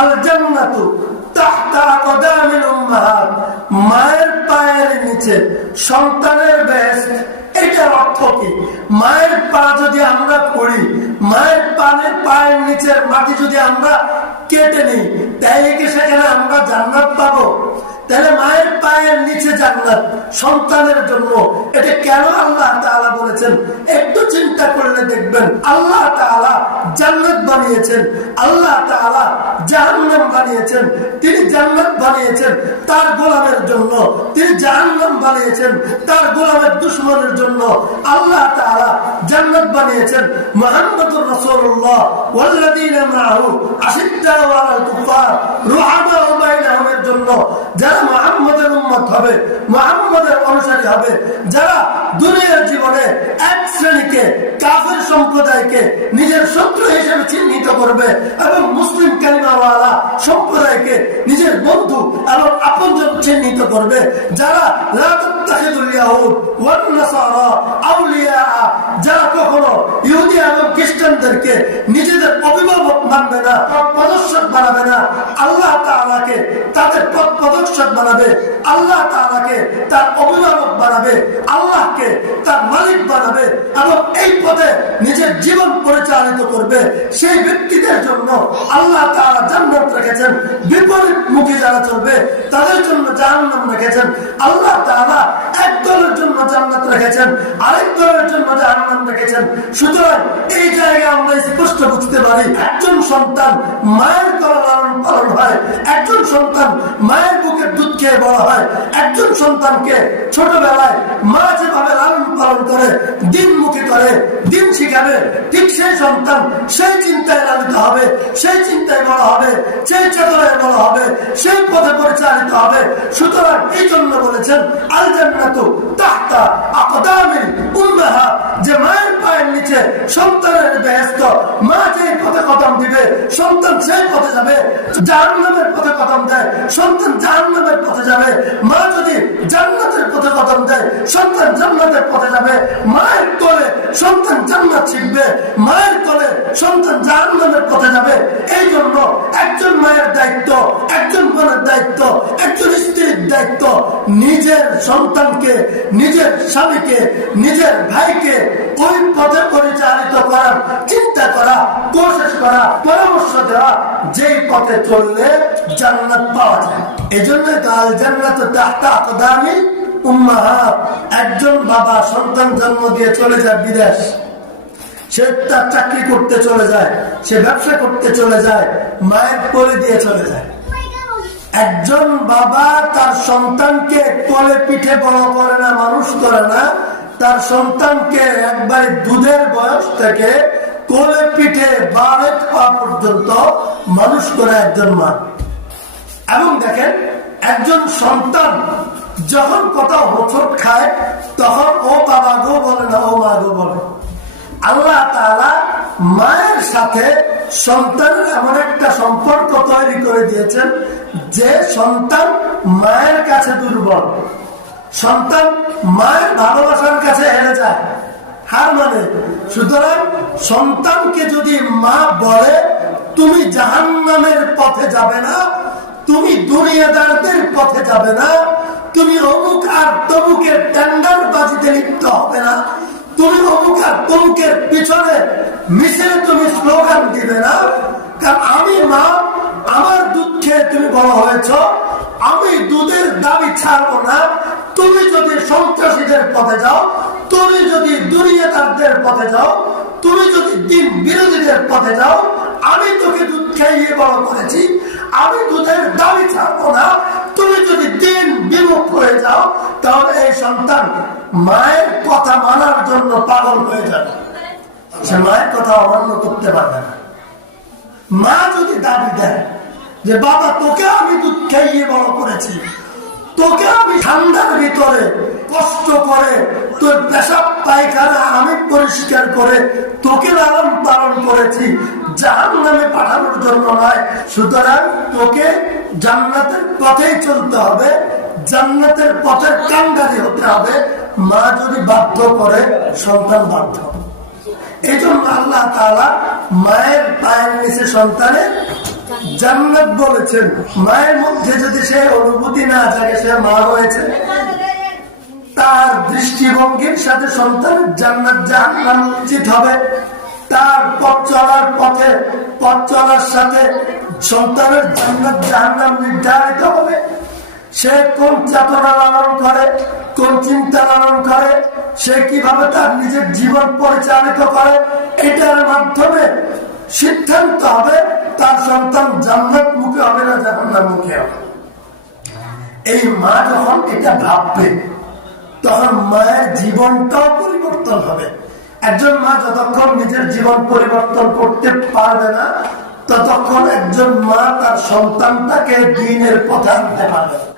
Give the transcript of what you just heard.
আল জান্নাতু তাহতা আকদামিল উম্মাহাত, মায়ের পায়ের নিচে সন্তানের বেহেশত। এটার অর্থ কি? মায়ের পা যদি আমরা পড়ি, মায়ের পায়ের নিচের মাটি যদি আমরা কেটে নিই, তাইলে কি সেখানে আমরা জান্নাত পাবো? তাহলে মায়ের পায়ের নিচে জান্নাত সন্তানের জন্য, এটা কেন আল্লাহ তাআলা বলেছেন? একটু চিন্তা করলে দেখবেন আল্লাহ তাআলা জান্নাত বানিয়েছেন, আল্লাহ তাআলা জাহান্নাম বানিয়েছেন। তিনি জান্নাত বানিয়েছেন তার গোলামের জন্য, তিনি জাহান্নাম বানিয়েছেন তার গোলামের দুশমনের জন্য। আল্লাহ তাআলা জান্নাত বানিয়েছেন মুহাম্মদুর রাসূলুল্লাহ ওয়াল্লাযীনা মাআহু আশিদ্দাউ আলাল কুফার রুহামাউ বাইনাহুমের জন্য। যারা মুহাম্মদের উম্মত হবে, মুহাম্মদের অনুসারী হবে, যারা দুনিয়ার জীবনে এক শ্রেণীকে কাফের সম্প্রদায়কে নিজের শত্রু হিসেবে চিহ্নিত করবে এবং মুসলিম কালিমাওয়ালা সম্প্রদায়কে নিজের বন্ধু এবং আপনজন চিহ্নিত করবে, যারা লা তাত্তাখিযুল ইয়াহুদ ওয়ান নাসারা আউলিয়া, যারা কখনো ইহুদি এবং খ্রিস্টানদেরকে নিজেদের অভিভাবক মানবে না, পদস্বর বানাবে না, আল্লাহ তাআলাকে তাদের পদস্বর বানাবে, আল্লাহ তাআলাকে তার অভিভাবক বানাবে, আল্লাহকে তার মালিক বানাবে এবং এই পথে নিজের জীবন পরিচালিত করবে, সেই ব্যক্তিদের জন্য আল্লাহ তাআলা জান্নাত রেখেছেন। বিপরীতমুখী যারা চলবে তাদের জন্য জাহান্নাম রেখেছেন। আল্লাহ তাআলা এক দলের জন্য জান্নাত রেখেছেন, আরেক দলের জন্য জাহান্নাম রেখেছেন। সুতরাং এই জায়গায় আমরা স্পষ্ট বুঝতে পারি, একজন সন্তান মায়ের গলা লালন পালন হয়, একজন সন্তান মায়ের বুকের দুধ খেয়ে বড় হয়। একজন সন্তানকে ছোটবেলায় মা যেভাবে লালন পালন করে, দিনমুখী করে, দিন শিখাবে, ঠিক সেই সন্তান সেই চিন্তায় লালিত হবে, সেই চিন্তায় বড় হবে, সেই চেতনায় বড় হবে, সেই পথে পরিচালিত হবে। সুতরাং এই জন্য বলেছেন আল জান্নাতু তাহতা আকদামিল উম্মাহাত, যে মায়ের পায়ের নিচে সন্তানের বেহেশত। মা যেই পথে কদম দিবে সন্তান সেই পথে যাবে। জাহান্নামের পথে কদম দেয় সন্তান জাহান্নামের পথে যাবে। মা যদি জান্নাতের পথে কদম দেয় সন্তান জান্নাতের পথে যাবে। মায়ের কোলে সন্তান জান্নাত শিখবে, মায়ের কোলে সন্তান জাহান্নামের পথে যাবে। এই জন্য একজন মায়ের দায়িত্ব, একজন বোনের দায়িত্ব, একজন স্ত্রীর দায়িত্ব নিজের সন্তানকে, নিজের স্বামীকে, নিজের ভাইকে ওই পথে পরিচালিত করার চিন্তা করা, কোশিশ করা, পরামর্শ দেওয়া, যেই পথে চললে জান্নাত পাওয়া যায়। এজন্য আল জান্নাতু তাহতা আকদামিল উম্মাহাত। একজন বাবা সন্তান জন্ম দিয়ে চলে যায় বিদেশ, সে তার চাকরি করতে চলে যায়, সে ব্যবসা করতে চলে যায়, মায়ের কোলে দিয়ে চলে যায়। একজন বাবা তার সন্তানকে কোলে পিঠে বড় করে না, মানুষ করে না, তার সন্তানকে একবারে দুধের বয়স থেকে কোলে পিঠে বালেক হওয়া পর্যন্ত মানুষ করে একজন মা। এবং দেখেন একজন সন্তান যখন কোথাও হোঁচট খায় তখন ও বাবা গো বলে না, ও মা গো বলে। আল্লাহ তাআলা মায়ের সাথে সন্তানের এমন একটা সম্পর্ক তৈরি করে দিয়েছেন যে সন্তান মায়ের কাছে দুর্বল, সন্তান মায়ের ভালোবাসার কাছে হেরে যায়, হার মানে। সুতরাং সন্তানকে যদি মা বলে তুমি জাহান্নামের পথে যাবে না, তুমি দুনিয়াদারদের পথে যাবে না, তুমি অমুক আর তমুকের টেন্ডার বাজিতে লিপ্ত হবে না, তুমি অমুক আর তমুকের পিছনে মিছিলে তুমি স্লোগান দিবে না, কারণ আমি মা, আমার দুধ খেয়ে তুমি বড় হয়েছ, আমি দুধের দাবি ছাড়বো না। তুমি যদি সন্ত্রাসীদের পথে যাও, তুমি যদি দুনিয়াদারদের পথে যাও, তুমি যদি দিন বিরোধীদের পথে যাও, আমি তোকে দুধ খাইয়ে বড় করেছি, আমি দুধের দাবি ছাড়বো না। তুমি যদি দিন বিমুখ হয়ে যাও তাহলে এই সন্তান মায়ের কথা মানার জন্য পাগল হয়ে যাবে, সে মায়ের কথা অমান্য করতে পারবে না। মা যদি দাবি দেয় যে বাবা তোকে আমি দুধ খাইয়ে বড় করেছি, তোকে আমি ঠান্ডার ভিতরে কষ্ট করে তোর পেশাব পায়খানা আমি পরিষ্কার করে তোকে লালন পালন করেছি, জাহান্নামে পাঠানোর জন্য নয়। সুতরাং তোকে জান্নাতের পথেই চলতে হবে, জান্নাতের পথের কান্ডারি হতে হবে। মা যদি বাধ্য করে সন্তান বাধ্য। এই জন্য আল্লাহ তাআলা মায়ের পায়ের নিচে সন্তানের জান্নাত বলেছেন, মায়ের মধ্যে যদি সে অনুভূতি না জাগে সে মা হয়েছে, তার দৃষ্টিভঙ্গির সাথে সন্তানের জান্নাত জাহান্নাম উচিত হবে। তার পথ চলার সাথে সন্তানের জান্নাত জাহান্নাম নির্ধারিত হবে। সে কোন চেতনা লালন করে, কোন চিন্তা লালন করে, সে কিভাবে তার নিজের জীবন পরিচালিত করে, এটার মাধ্যমে সিদ্ধান্ত হবে তার সন্তান জান্নাত মুখে হবে না জাহান্নাম মুখে হবে। এই মা যখন এটা ভাববে তখন মায়ের জীবনটাও পরিবর্তন হবে। একজন মা যতক্ষণ নিজের জীবন পরিবর্তন করতে পারবে না ততক্ষণ একজন মা তার সন্তানটাকে দ্বীনের পথে আনতে পারবে না।